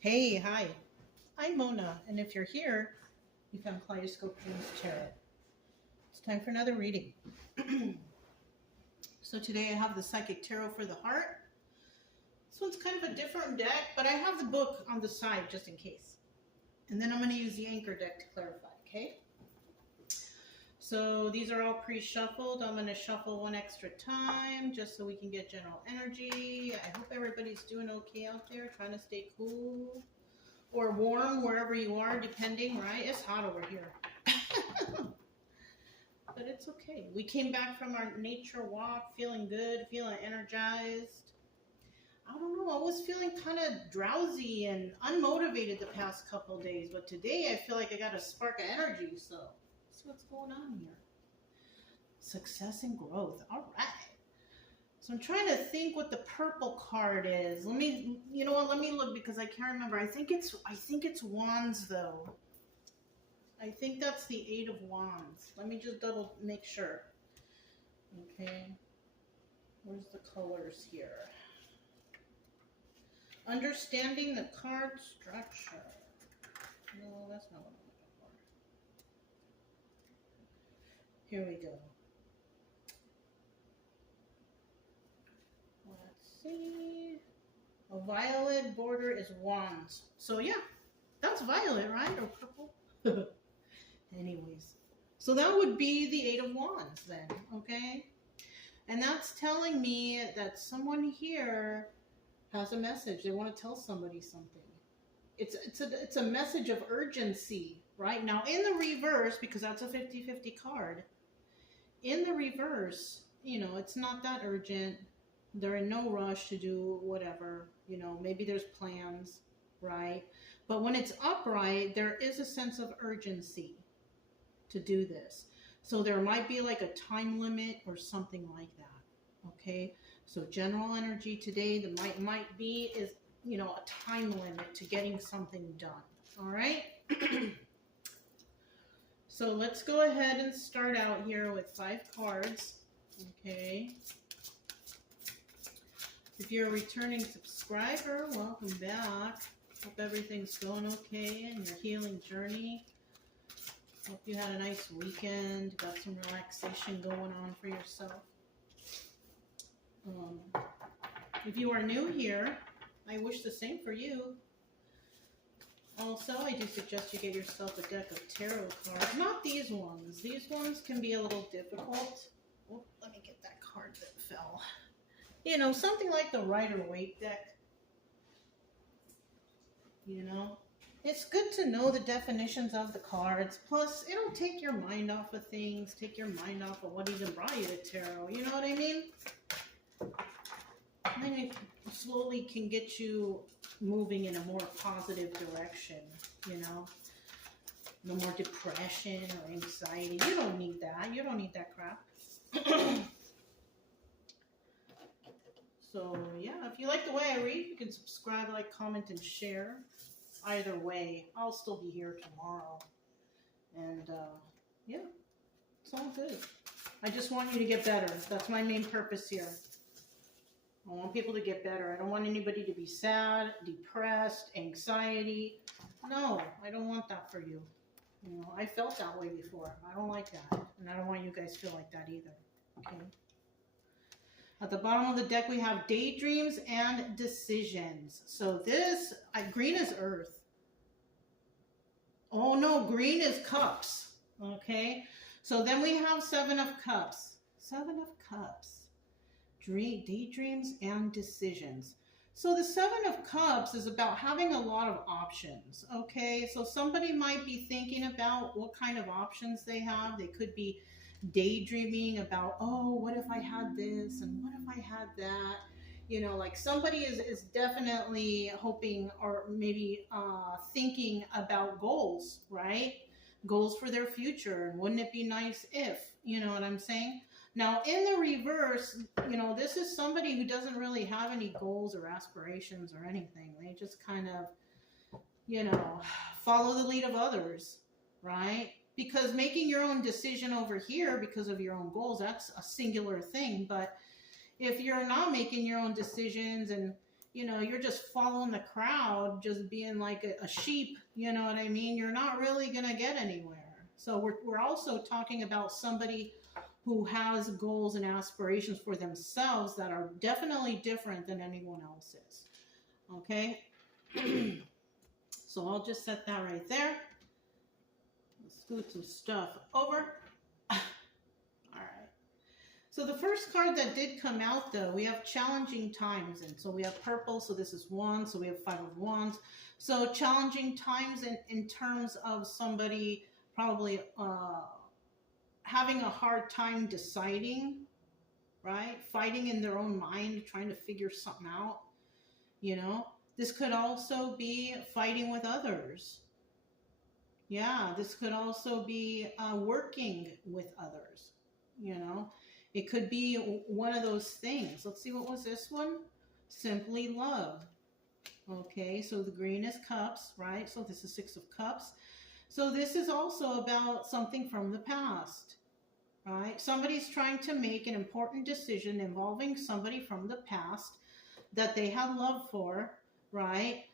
Hey, hi. I'm Mona, and if you're here, you found Kaleidoscope Dreams Tarot. It's time for another reading. So today I have the Psychic Tarot for the Heart. This one's kind of a different deck, but I have the book on the side just in case. And then I'm going to use the Anchor deck to clarify, okay? So these are all pre-shuffled. I'm going to shuffle one extra time just so we can get general energy. I hope everybody's doing okay out there, trying to stay cool. Or warm wherever you are, depending, right? It's hot over here. But it's okay. We came back from our nature walk feeling good, feeling energized. I don't know, I was feeling kind of drowsy and unmotivated the past couple of days, but today I feel like I got a spark of energy, so that's what's going on here. Success and growth. All right. So I'm trying to think what the purple card is. Let me look because I can't remember. I think it's Wands though. I think that's the Eight of Wands. Let me just make sure. Okay. Where's the colors here? Understanding the card structure. No, that's not what I'm looking for. Here we go. Let's see. A violet border is wands. So yeah, that's violet, right? Or purple? Anyways. So that would be the Eight of Wands then, okay? And that's telling me that someone here has a message. They want to tell somebody something. It's a message of urgency, right? Now in the reverse, because that's a 50-50 card, in the reverse, it's not that urgent. They're in no rush to do whatever, maybe there's plans, right? But when it's upright, there is a sense of urgency to do this. So there might be like a time limit or something like that, okay? So general energy today, the might be is, a time limit to getting something done, all right? So let's go ahead and start out here with 5 cards, okay? If you're a returning subscriber, welcome back. Hope everything's going okay in your healing journey. Hope you had a nice weekend, got some relaxation going on for yourself. If you are new here, I wish the same for you. Also, I do suggest you get yourself a deck of tarot cards. Not these ones. These ones can be a little difficult. Oh, let me get that card that fell. Something like the Rider-Waite deck. It's good to know the definitions of the cards. Plus, it'll take your mind off of things, take your mind off of what even brought you to tarot. You know what I mean? And then it slowly can get you moving in a more positive direction, No more depression or anxiety. You don't need that. You don't need that crap. So, yeah, if you like the way I read, you can subscribe, like, comment, and share. Either way, I'll still be here tomorrow. And, yeah, it's all good. I just want you to get better. That's my main purpose here. I want people to get better. I don't want anybody to be sad, depressed, anxiety. No, I don't want that for you. I felt that way before. I don't like that. And I don't want you guys to feel like that either. Okay? At the bottom of the deck, we have daydreams and decisions. So this, green is earth. Oh no, green is cups. Okay? So then we have 7 of cups. 7 of cups. Daydreams and decisions. So the 7 of cups is about having a lot of options. Okay? So somebody might be thinking about what kind of options they have. They could be daydreaming about, oh, what if I had this and what if I had that? Like somebody is definitely hoping or maybe thinking about goals, right? Goals for their future. And wouldn't it be nice if, you know what I'm saying? Now, in the reverse, this is somebody who doesn't really have any goals or aspirations or anything. They just kind of, follow the lead of others, right? Because making your own decision over here because of your own goals, that's a singular thing. But if you're not making your own decisions and, you know, you're just following the crowd, just being like a sheep, you know what I mean? You're not really going to get anywhere. So we're also talking about somebody who has goals and aspirations for themselves that are definitely different than anyone else's. Okay? So I'll just set that right there. Let's scoot some stuff over. All right. So the first card that did come out, though, we have challenging times. And so we have purple, so this is 1. So we have 5 of Wands. So challenging times in terms of somebody probably having a hard time deciding, right? Fighting in their own mind, trying to figure something out, you know? This could also be fighting with others. Yeah, this could also be working with others, you know? It could be one of those things. Let's see, what was this one? Simply love. Okay, so the green is cups, right? So this is 6 of cups. So this is also about something from the past, right? Somebody's trying to make an important decision involving somebody from the past that they had love for, right?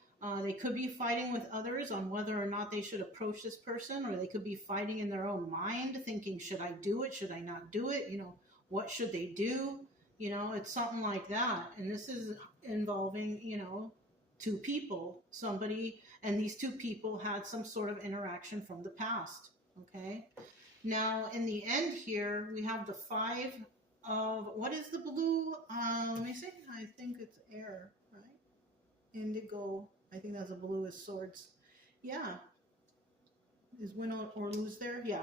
They could be fighting with others on whether or not they should approach this person, or they could be fighting in their own mind, thinking, should I do it? Should I not do it? You know, what should they do? You know, it's something like that. And this is involving, you know, 2 people, somebody, and these 2 people had some sort of interaction from the past, okay? Now, in the end here, we have the 5 of, what is the blue? Let me see, I think it's air, right? Indigo, I think that's a blue is swords. Yeah. Is win or lose there? Yeah.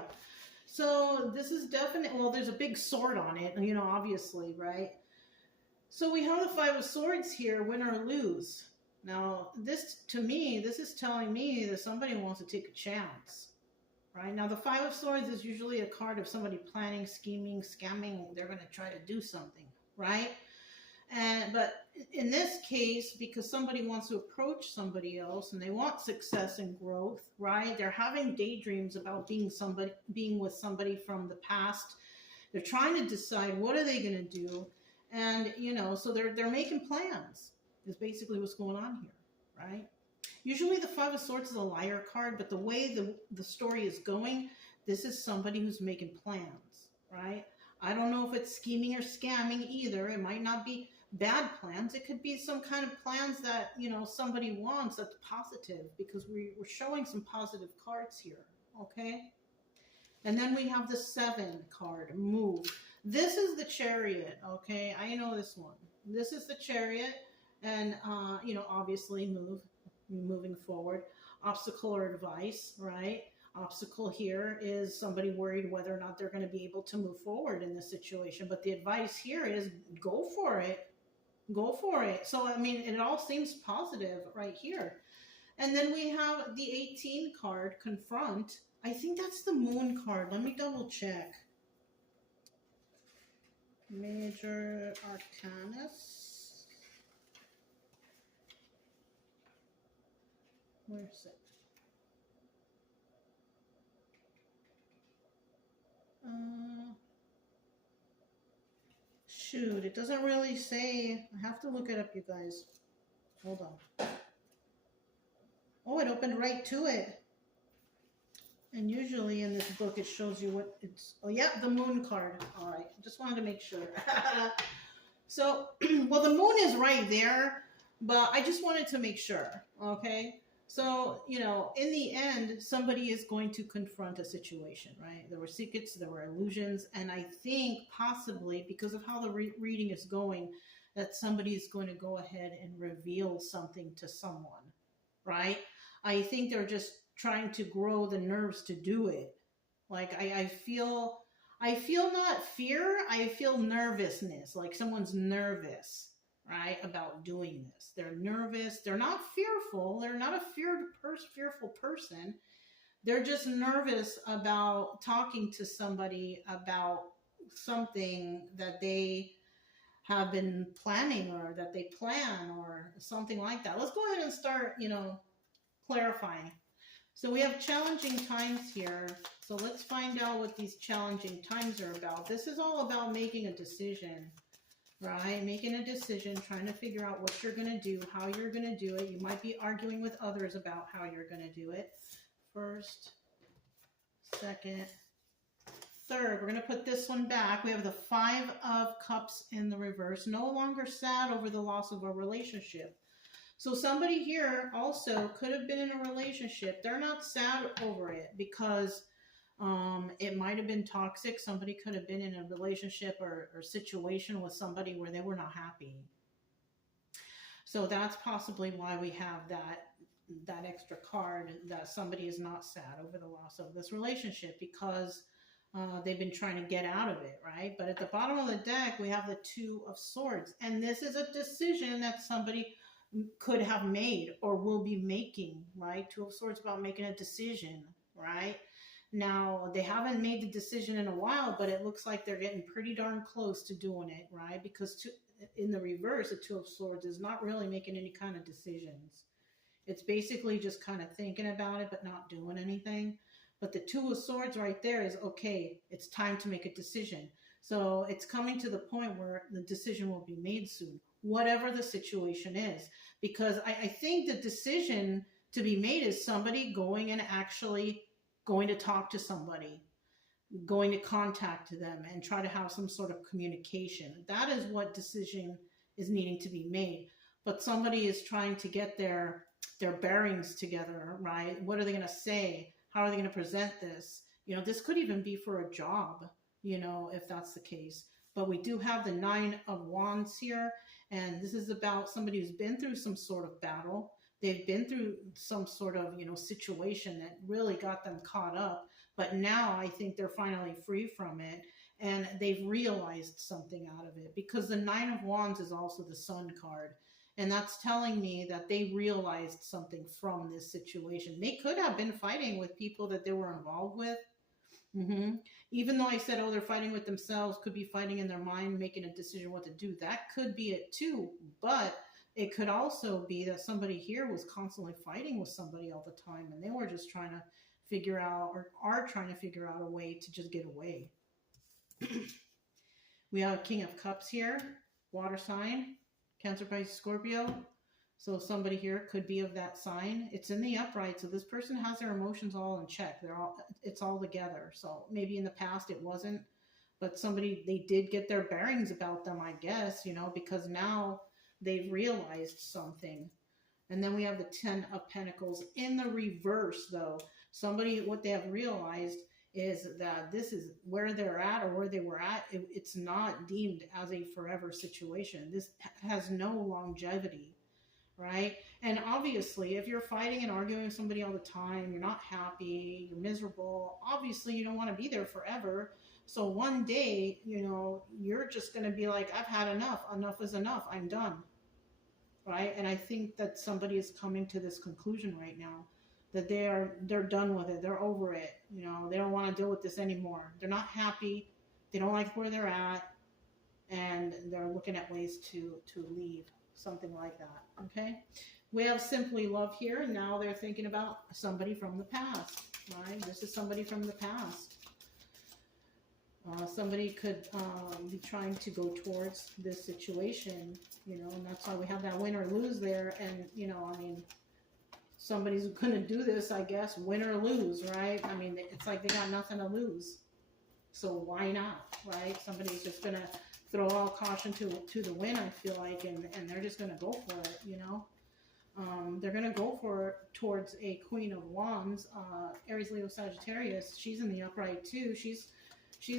So this is definitely, well, there's a big sword on it, you know, obviously, right? So we have the 5 of swords here, win or lose. Now, this, to me, this is telling me that somebody wants to take a chance, right? Now, the 5 of swords is usually a card of somebody planning, scheming, scamming. They're going to try to do something, right? But in this case, because somebody wants to approach somebody else and they want success and growth, right? They're having daydreams about being with somebody from the past. They're trying to decide, what are they going to do? And, you know, so they're making plans is basically what's going on here, right? Usually the 5 of swords is a liar card, but the way the story is going, this is somebody who's making plans, right? I don't know if it's scheming or scamming either. It might not be bad plans. It could be some kind of plans that, you know, somebody wants that's positive, because we're showing some positive cards here, okay? And then we have the 7 card, move. This is the Chariot, okay? I know this one. This is the Chariot, and, you know, obviously moving forward. Obstacle or advice, right? Obstacle here is somebody worried whether or not they're going to be able to move forward in this situation. But the advice here is go for it. Go for it. So, I mean, it all seems positive right here. And then we have the 18 card, confront. I think that's the moon card. Let me double check. Major Arcanus. Where's it? Shoot, it doesn't really say. I have to look it up, you guys. Hold on. Oh, it opened right to it. And usually in this book, it shows you what it's... Oh, yeah, the moon card. All right, just wanted to make sure. So, well, the moon is right there, but I just wanted to make sure, okay? So, you know, in the end, somebody is going to confront a situation, right? There were secrets, there were illusions, and I think possibly, because of how the reading is going, that somebody is going to go ahead and reveal something to someone, right? I think they're just trying to grow the nerves to do it. Like, I feel not fear, I feel nervousness, like someone's nervous, right, about doing this. They're nervous. They're not fearful. They're not a fearful person. They're just nervous about talking to somebody about something that they have been planning, or that they plan, or something like that. Let's go ahead and start, you know, clarifying. So we have challenging times here. So let's find out what these challenging times are about. This is all about making a decision. right? Making a decision, trying to figure out what you're going to do, how you're going to do it. You might be arguing with others about how you're going to do it. First, second, third. We're going to put this one back. We have the 5 of Cups in the reverse. No longer sad over the loss of a relationship. So somebody here also could have been in a relationship. They're not sad over it because it might have been toxic. Somebody could have been in a relationship or situation with somebody where they were not happy. So that's possibly why we have that extra card, that somebody is not sad over the loss of this relationship because they've been trying to get out of it, right? But at the bottom of the deck, we have the 2 of Swords. And this is a decision that somebody could have made or will be making, right? 2 of Swords about making a decision, right? Now, they haven't made the decision in a while, but it looks like they're getting pretty darn close to doing it, right? Because in the reverse, the 2 of Swords is not really making any kind of decisions. It's basically just kind of thinking about it, but not doing anything. But the 2 of Swords right there is, okay, it's time to make a decision. So it's coming to the point where the decision will be made soon, whatever the situation is. Because I think the decision to be made is somebody going and actually going to talk to somebody, going to contact them and try to have some sort of communication. That is what decision is needing to be made. But somebody is trying to get their bearings together, right? What are they going to say? How are they going to present this? You know, this could even be for a job, you know, if that's the case. But we do have the 9 of Wands here, and this is about somebody who's been through some sort of battle. They've been through some sort of, you know, situation that really got them caught up. But now I think they're finally free from it, and they've realized something out of it. Because the 9 of Wands is also the Sun card. And that's telling me that they realized something from this situation. They could have been fighting with people that they were involved with. Even though I said, oh, they're fighting with themselves, could be fighting in their mind, making a decision what to do. That could be it too. But it could also be that somebody here was constantly fighting with somebody all the time, and they were just trying to figure out, or are trying to figure out a way to just get away. We have King of Cups here, water sign, Cancer, Pisces, Scorpio. So somebody here could be of that sign. It's in the upright, so this person has their emotions all in check. It's all together. So maybe in the past it wasn't, but they did get their bearings about them, I guess, you know, because now they've realized something. And then we have the 10 of Pentacles in the reverse, though. What they have realized is that this is where they're at, or where they were at. It's not deemed as a forever situation. This has no longevity, right? And obviously, if you're fighting and arguing with somebody all the time, you're not happy, you're miserable, obviously you don't want to be there forever. So one day, you know, you're just going to be like, I've had enough. Enough is enough. I'm done. Right? And I think that somebody is coming to this conclusion right now, that they're done with it. They're over it. You know, they don't want to deal with this anymore. They're not happy. They don't like where they're at, and they're looking at ways to leave, something like that. Okay? We have Simply Love here, and now they're thinking about somebody from the past, right? This is somebody from the past. Somebody could be trying to go towards this situation, you know, and that's why we have that win or lose there. And, you know, I mean, somebody's going to do this, I guess, win or lose, right? I mean, it's like they got nothing to lose. So why not, right? Somebody's just going to throw all caution to the wind, I feel like, and they're just going to go for it, you know? They're going to go for it towards a Queen of Wands, Aries, Leo, Sagittarius. She's in the upright too. She's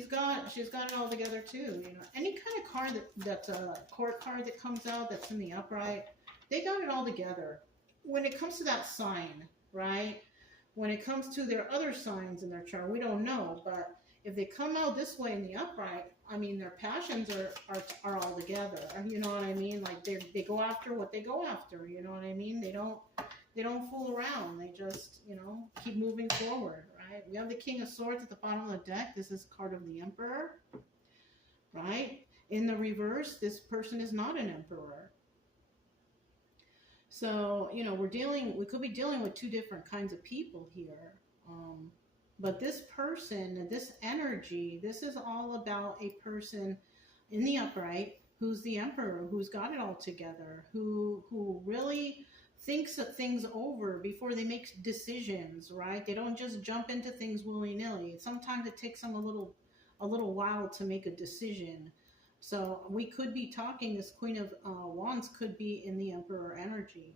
got it all together too, you know. Any kind of card that's a court card that comes out that's in the upright, they got it all together. When it comes to that sign, right? When it comes to their other signs in their chart, we don't know, but if they come out this way in the upright, I mean, their passions are all together. You know what I mean? Like they go after what they go after. You know what I mean? They don't fool around. They just, you know, keep moving forward, right? We have the King of Swords at the bottom of the deck. This is a card of the Emperor, right? In the reverse, this person is not an Emperor. So, you know, we could be dealing with two different kinds of people here. But this person, this energy, this is all about a person in the upright who's the emperor, who's got it all together, who really thinks things over before they make decisions, right? They don't just jump into things willy-nilly. Sometimes it takes them a little while to make a decision. So we could be talking, this Queen of Wands could be in the Emperor energy.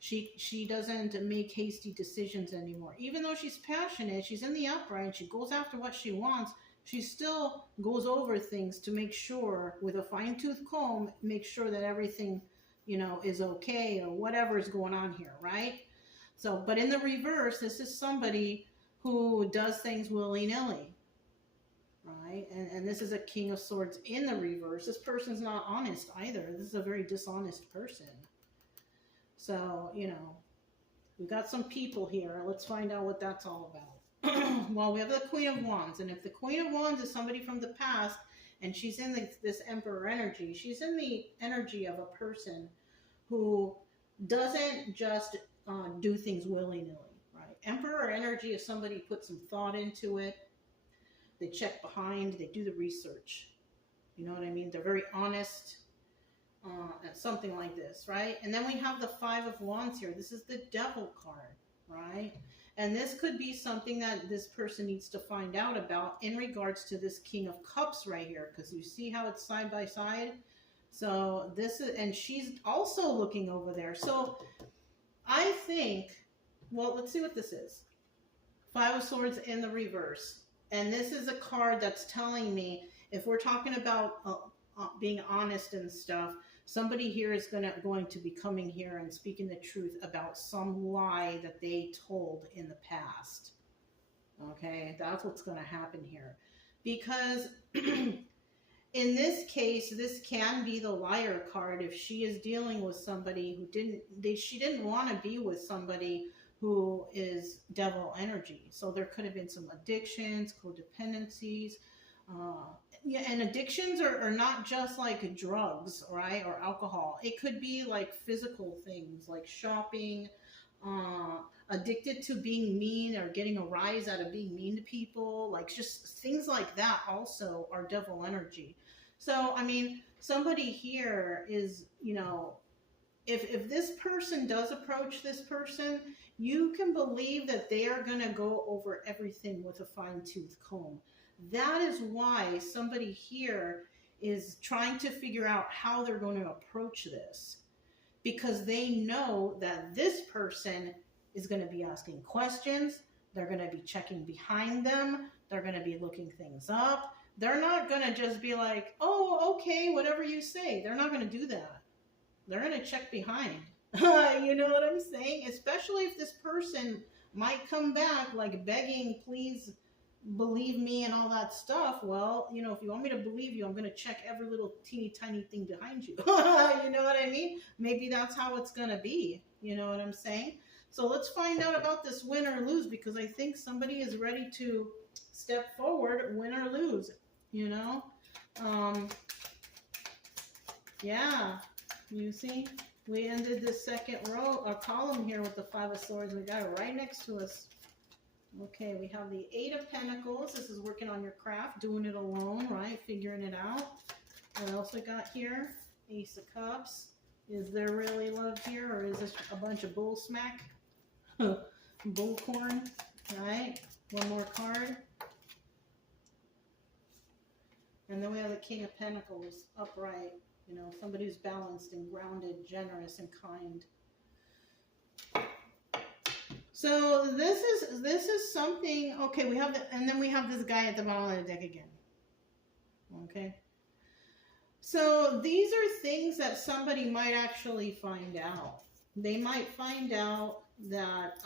She doesn't make hasty decisions anymore. Even though she's passionate, she's in the upright, she goes after what she wants, she still goes over things to make sure, with a fine-tooth comb, make sure that everything, you know, is okay or whatever is going on here, right? So, but in the reverse, this is somebody who does things willy-nilly, right? And this is a King of Swords in the reverse. This person's not honest either. This is a very dishonest person. So, you know, we've got some people here. Let's find out what that's all about. Well, we have the Queen of Wands. And if the Queen of Wands is somebody from the past and she's in this Emperor energy, she's in the energy of a person who doesn't just do things willy-nilly, right? Emperor energy is somebody who puts some thought into it. They check behind, they do the research. You know what I mean? They're very honest. Something like this, right? And then we have the Five of Wands here. This is the Devil card, right? And this could be something that this person needs to find out about in regards to this King of Cups right here, because you see how it's side by side. So this is, and she's also looking over there. So I think, well, let's see what this is. Five of Swords in the reverse. And this is a card that's telling me, if we're talking about being honest and stuff, somebody here is going to be coming here and speaking the truth about some lie that they told in the past. Okay, that's what's going to happen here. Because in this case, this can be the liar card if she is dealing with somebody who she didn't want to be with somebody who is devil energy. So there could have been some addictions, codependencies. Yeah, and addictions are not just like drugs, right, or alcohol. It could be like physical things, like shopping, addicted to being mean or getting a rise out of being mean to people. Like just things like that also are devil energy. So, I mean, somebody here is, you know, if this person does approach this person, you can believe that they are going to go over everything with a fine-tooth comb. That is why somebody here is trying to figure out how they're going to approach this, because they know that this person is going to be asking questions. They're going to be checking behind them. They're going to be looking things up. They're not going to just be like, oh, okay, whatever you say. They're not going to do that. They're going to check behind. You know what I'm saying? Especially if this person might come back like begging, please believe me and all that stuff. Well, you know, if you want me to believe you, I'm going to check every little teeny tiny thing behind you. You know what I mean? Maybe that's how it's going to be. You know what I'm saying? So let's find out about this win or lose, because I think somebody is ready to step forward, win or lose, you know? Yeah, you see? We ended the second row, or column here with the Five of Swords. We got it right next to us. Okay, we have the Eight of Pentacles. This is working on your craft, doing it alone, right? Figuring it out. What else we got here? Ace of Cups. Is there really love here, or is this a bunch of bull smack? Bullcorn, right? One more card. And then we have the King of Pentacles, upright. You know, somebody who's balanced and grounded, generous and kind. So this is something. Okay, we have and then we have this guy at the bottom of the deck again. Okay. So these are things that somebody might actually find out. They might find out that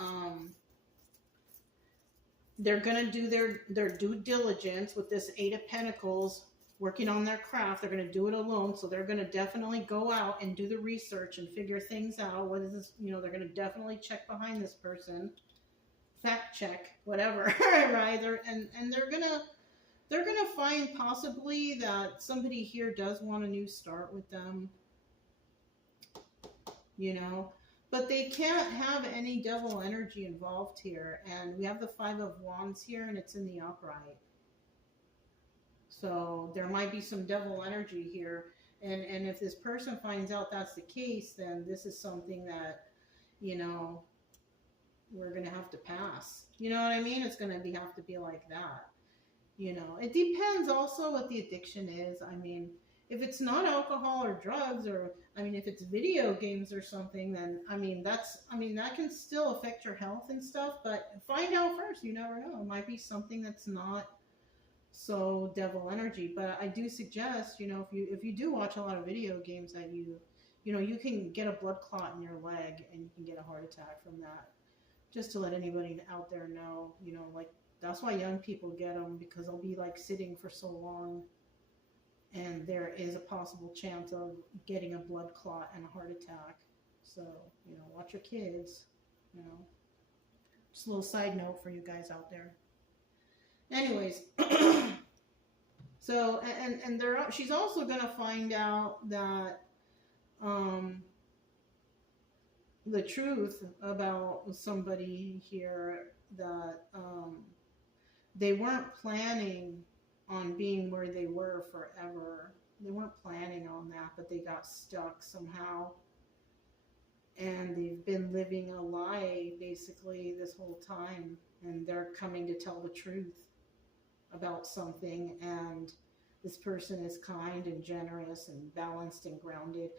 they're going to do their due diligence with this Eight of Pentacles, working on their craft. They're going to do it alone, so they're going to definitely go out and do the research and figure things out. What is this? You know, they're going to definitely check behind this person, fact check, whatever, right? And they're gonna find possibly that somebody here does want a new start with them, you know, but they can't have any devil energy involved here. And we have the Five of Wands here, and it's in the upright. So there might be some devil energy here. And if this person finds out that's the case, then this is something that, you know, we're going to have to pass. You know what I mean? It's going to have to be like that. You know, it depends also what the addiction is. I mean, if it's not alcohol or drugs, or, I mean, if it's video games or something, then, I mean, that can still affect your health and stuff, but find out first. You never know. It might be something that's not so devil energy. But I do suggest, you know, if you do watch a lot of video games, that you know, you can get a blood clot in your leg and you can get a heart attack from that. Just to let anybody out there know, you know, like, that's why young people get them, because they'll be like sitting for so long, and there is a possible chance of getting a blood clot and a heart attack. So, you know, watch your kids, you know. Just a little side note for you guys out there. Anyways, so, and she's also going to find out that the truth about somebody here, that they weren't planning on being where they were forever. They weren't planning on that, but they got stuck somehow. And they've been living a lie basically this whole time. And they're coming to tell the truth about something. And this person is kind and generous and balanced and grounded.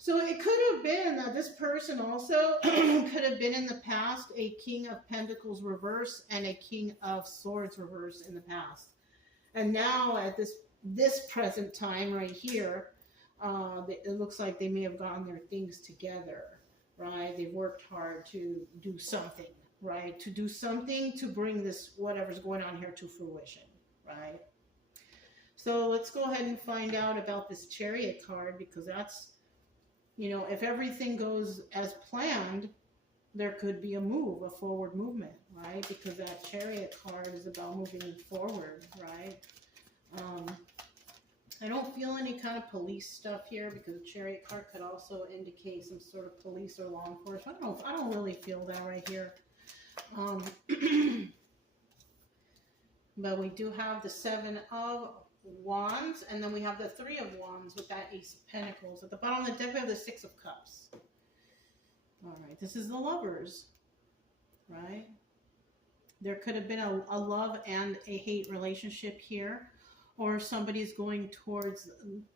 So it could have been that this person also could have been in the past a King of Pentacles reverse and a King of Swords reverse in the past. And now at this present time right here, it looks like they may have gotten their things together, right? They've worked hard to do something, right? To do something to bring this, whatever's going on here, to fruition, right? So let's go ahead and find out about this Chariot card, because that's, you know, if everything goes as planned, there could be a move, a forward movement, right? Because that Chariot card is about moving forward, right? I don't feel any kind of police stuff here, because the Chariot card could also indicate some sort of police or law enforcement. I don't really feel that right here. But we do have the Seven of Wands, and then we have the Three of Wands with that Ace of Pentacles. At the bottom of the deck, we have the Six of Cups. All right, this is the Lovers, right? There could have been a love and a hate relationship here, or somebody's going towards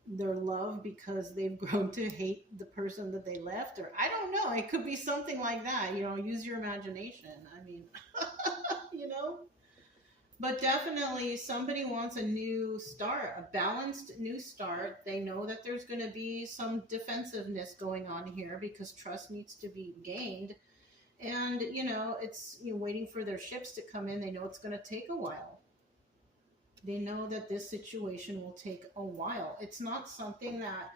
their love because they've grown to hate the person that they left, or I don't know. It could be something like that. You know, use your imagination. I mean, you know. But definitely somebody wants a new start, a balanced new start. They know that there's going to be some defensiveness going on here, because trust needs to be gained. And, you know, it's, you know, waiting for their ships to come in. They know it's going to take a while. They know that this situation will take a while. It's not something that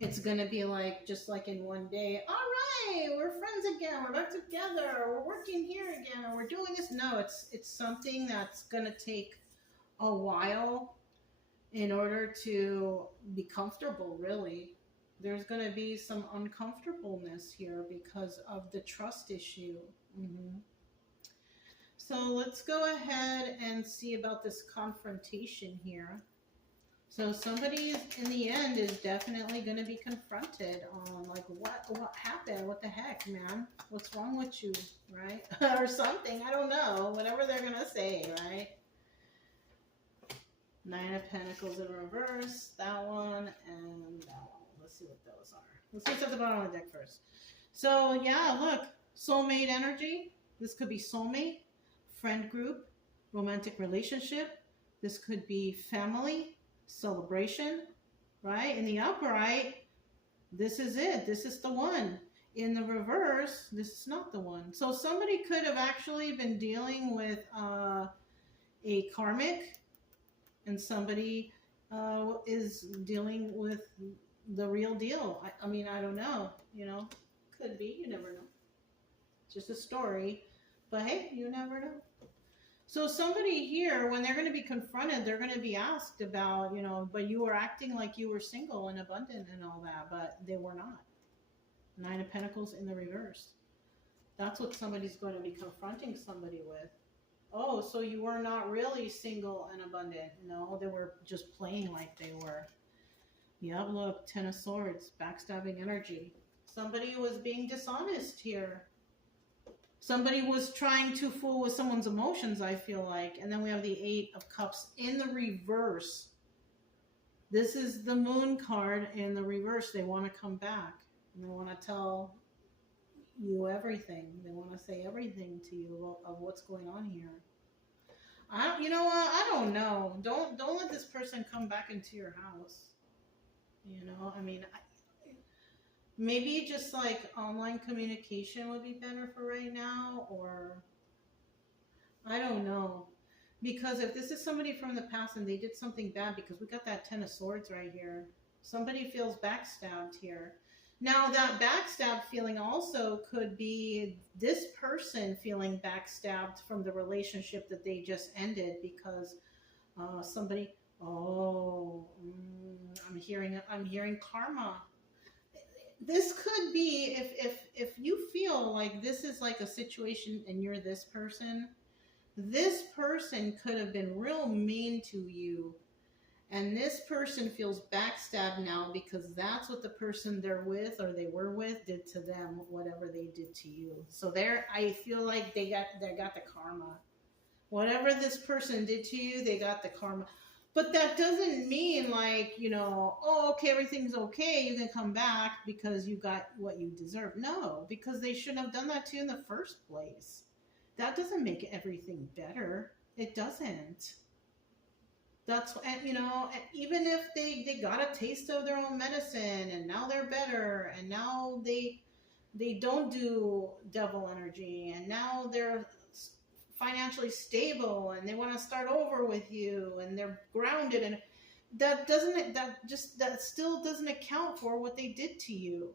it's going to be like, just like in one day, all right, we're friends again, we're back together, we're working here again, or we're doing this. No, it's something that's going to take a while in order to be comfortable, really. There's going to be some uncomfortableness here because of the trust issue. So let's go ahead and see about this confrontation here. So somebody in the end is definitely going to be confronted on, like, what happened? What the heck, man? What's wrong with you, right? Or something. I don't know. Whatever they're going to say, right? Nine of Pentacles in reverse. That one and that one. Let's see what those are. Let's see what's at the bottom of the deck first. So, yeah, look. Soulmate energy. This could be soulmate, friend group, romantic relationship. This could be family, celebration, right? In the upright, this is it. This is the one. In the reverse, this is not the one. So somebody could have actually been dealing with a karmic, and somebody is dealing with the real deal. I mean, I don't know. You know, could be. You never know. It's just a story. But hey, you never know. So somebody here, when they're going to be confronted, they're going to be asked about, you know, but you were acting like you were single and abundant and all that, but they were not. Nine of Pentacles in the reverse. That's what somebody's going to be confronting somebody with. Oh, so you were not really single and abundant. No, they were just playing like they were. Yep, look, Ten of Swords, backstabbing energy. Somebody was being dishonest here. Somebody was trying to fool with someone's emotions, I feel like. And then we have the Eight of Cups in the reverse. This is the Moon card in the reverse. They want to come back. And they want to tell you everything. They want to say everything to you of what's going on here. You know what? I don't know. Don't let this person come back into your house. You know, I mean, maybe just like online communication would be better for right now, or I don't know. Because if this is somebody from the past and they did something bad, because we got that Ten of Swords right here, somebody feels backstabbed here. Now, that backstab feeling also could be this person feeling backstabbed from the relationship that they just ended because somebody. Oh, I'm hearing karma. This could be if you feel like this is like a situation and you're this person could have been real mean to you. And this person feels backstabbed now because that's what the person they're with or they were with did to them, whatever they did to you. So I feel like they got the karma. Whatever this person did to you, they got the karma. But that doesn't mean like, you know, oh, okay, everything's okay, you can come back because you got what you deserve. No, because they shouldn't have done that to you in the first place. That doesn't make everything better. It doesn't. That's, you know, even if they got a taste of their own medicine and now they're better and now they don't do devil energy and now they're financially stable and they want to start over with you and they're grounded, and that still doesn't account for what they did to you,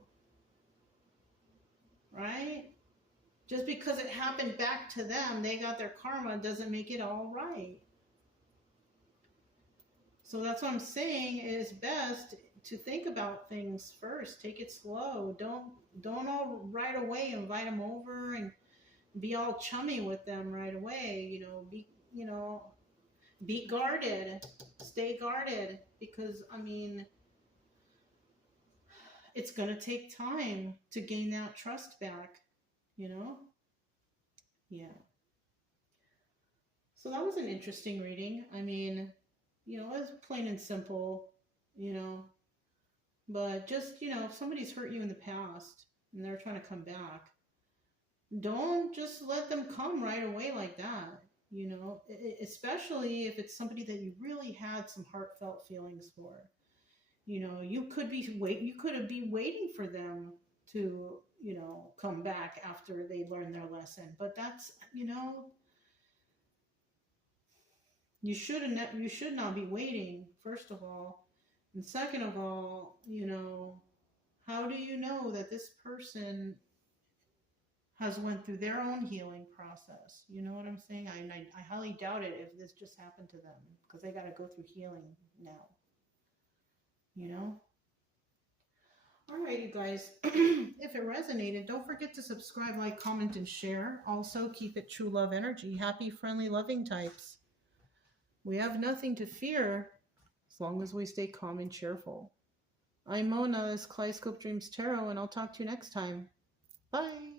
right? Just because it happened back to them, they got their karma, doesn't make it all right. So that's what I'm saying. It is best to think about things first. Take it slow. Don't all right away invite them over and be all chummy with them right away. Be guarded. Stay guarded, because I mean, it's gonna take time to gain that trust back. You know? Yeah. So that was an interesting reading. I mean, you know, it was plain and simple, you know. But just, you know, if somebody's hurt you in the past and they're trying to come back, don't just let them come right away like that, you know, especially if it's somebody that you really had some heartfelt feelings for. You know, you could be waiting for them to, you know, come back after they learn their lesson. But that's, you know, you should not be waiting, first of all. And second of all, you know, how do you know that this person has went through their own healing process? You know what I'm saying? I highly doubt it if this just happened to them, because they got to go through healing now. You know? All right, you guys. If it resonated, don't forget to subscribe, like, comment, and share. Also, keep it true love energy. Happy, friendly, loving types. We have nothing to fear as long as we stay calm and cheerful. I'm Mona, this is Kaleidoscope Dreams Tarot, and I'll talk to you next time. Bye.